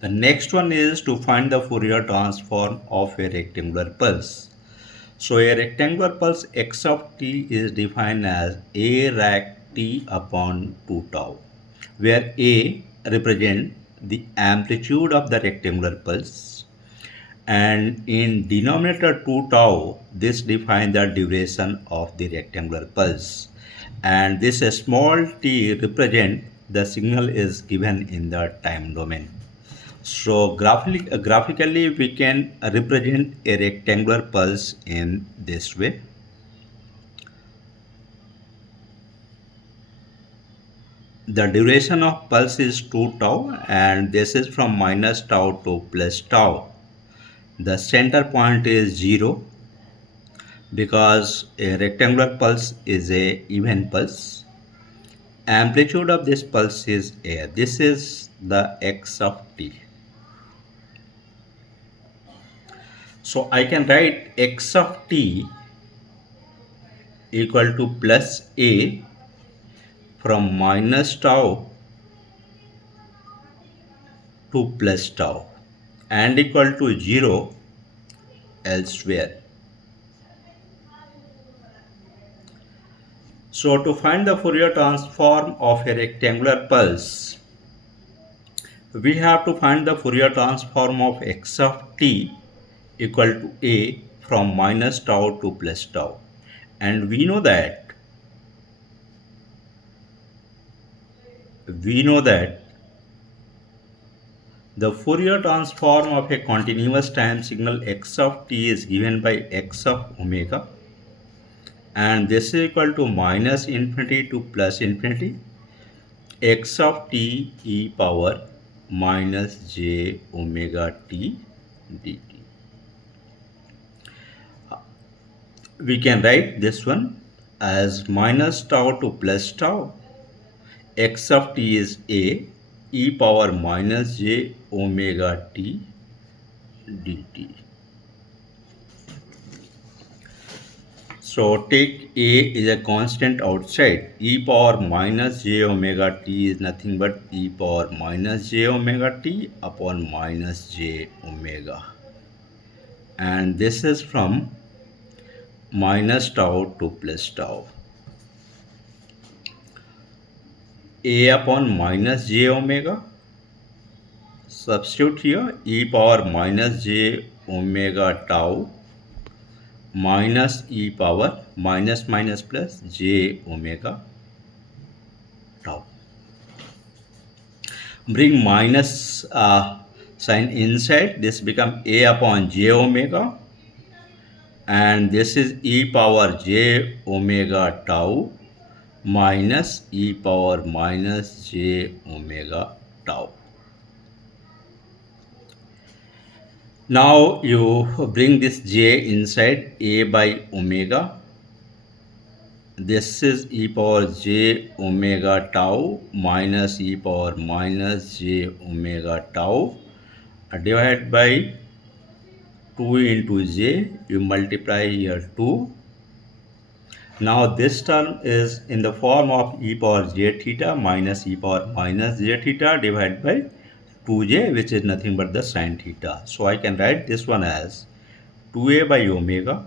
The next one is to find the Fourier transform of a rectangular pulse. So a rectangular pulse x of t is defined as a rac t upon 2 tau, where a represent the amplitude of the rectangular pulse, and in denominator 2 tau, this defines the duration of the rectangular pulse, and this small t represent the signal is given in the time domain. So graphically, we can represent a rectangular pulse in this way. The duration of pulse is 2 tau, and this is from minus tau to plus tau. The center point is 0 because a rectangular pulse is a even pulse. Amplitude of this pulse is a. This is the x of t. So I can write x of t equal to plus a from minus tau to plus tau and equal to 0 elsewhere. So to find the Fourier transform of a rectangular pulse, we have to find the Fourier transform of x of t equal to a from minus tau to plus tau. And we know that the Fourier transform of a continuous time signal x of t is given by x of omega, and this is equal to minus infinity to plus infinity x of t e power minus j omega t dt. We can write this one as minus tau to plus tau. X of t is a e power minus j omega t dt. So take a is a constant outside. E power minus j omega t is nothing but e power minus j omega t upon minus j omega. And this is from minus tau to plus tau. A upon minus j omega. Substitute here e power minus j omega tau minus e power minus minus plus j omega tau. Bring minus sign inside, this become a upon j omega, and this is e power j omega tau minus e power minus j omega tau. Now you bring this j inside a by omega. This is e power j omega tau minus e power minus j omega tau divided by 2 into j. You multiply here 2. Now this term is in the form of e power j theta minus e power minus j theta divided by 2j, which is nothing but the sine theta. So I can write this one as 2a by omega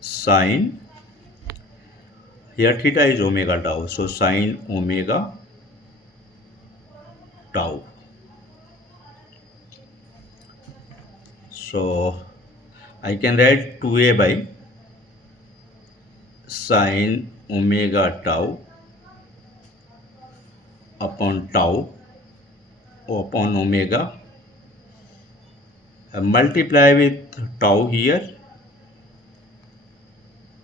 sine, here theta is omega tau, so sine omega tau. So I can write 2a by sine omega tau upon tau upon omega, multiply with tau here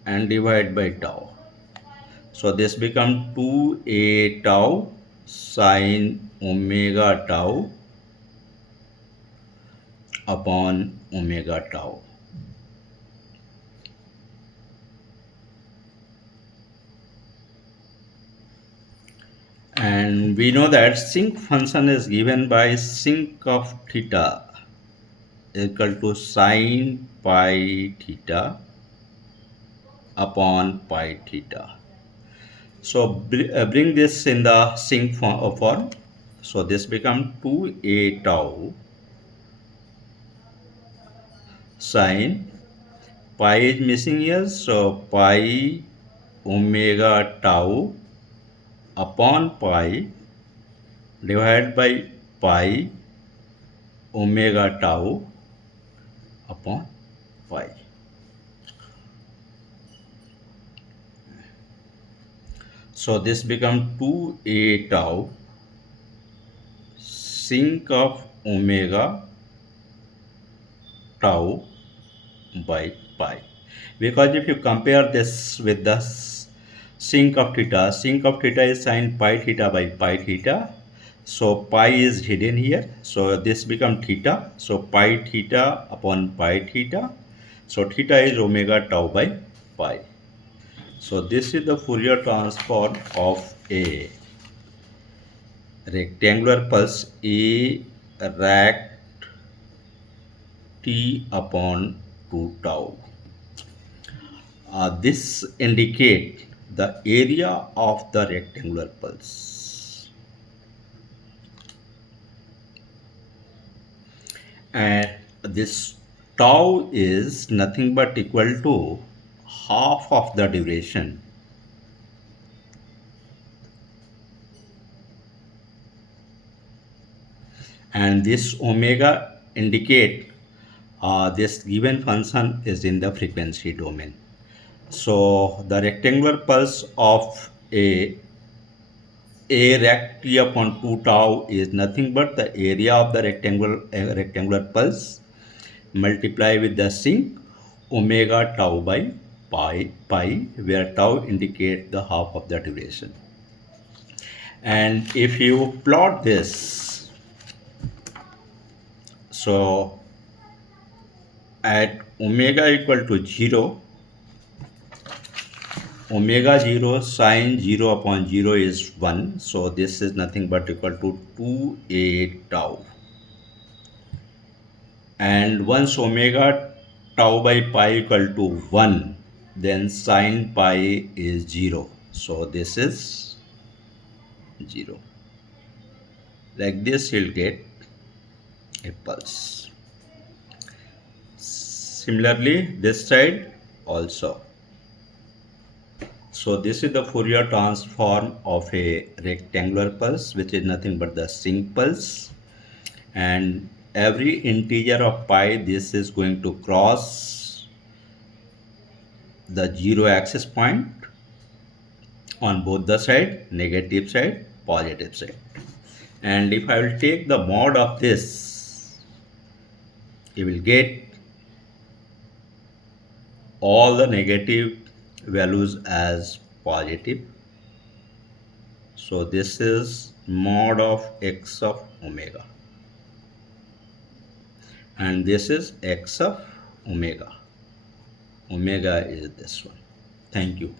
and divide by tau. So this becomes 2a tau sine omega tau upon omega tau. And we know that sinc function is given by sinc of theta equal to sine pi theta upon pi theta. So bring this in the sinc form. So this become 2a tau sine pi is missing here. So pi omega tau upon pi divided by pi omega tau upon pi. So this become 2a tau sink of omega tau by pi. Because if you compare this with the sink of theta is sine pi theta by pi theta. So pi is hidden here. So this become theta. So pi theta upon pi theta. So theta is omega tau by pi. So this is the Fourier transform of a rectangular pulse a rack t upon 2 tau. This indicate the area of the rectangular pulse, and this tau is nothing but equal to half of the duration, and this omega indicate this given function is in the frequency domain. So the rectangular pulse of a rect t upon 2 tau is nothing but the area of the rectangular pulse multiply with the sink omega tau by pi, where tau indicate the half of the duration. And if you plot this, so at omega equal to 0, omega 0 sine 0 upon 0 is 1. So this is nothing but equal to 2a tau. And once omega tau by pi equal to 1, then sine pi is 0. So this is 0. Like this you'll get a pulse. Similarly, this side also. So this is the Fourier transform of a rectangular pulse, which is nothing but the sink pulse. And every integer of pi, this is going to cross the 0 axis point on both the side, negative side, positive side. And if I will take the mod of this, you will get all the negative values as positive. So this is mod of x of omega, and this is x of omega. Omega is this one. Thank you.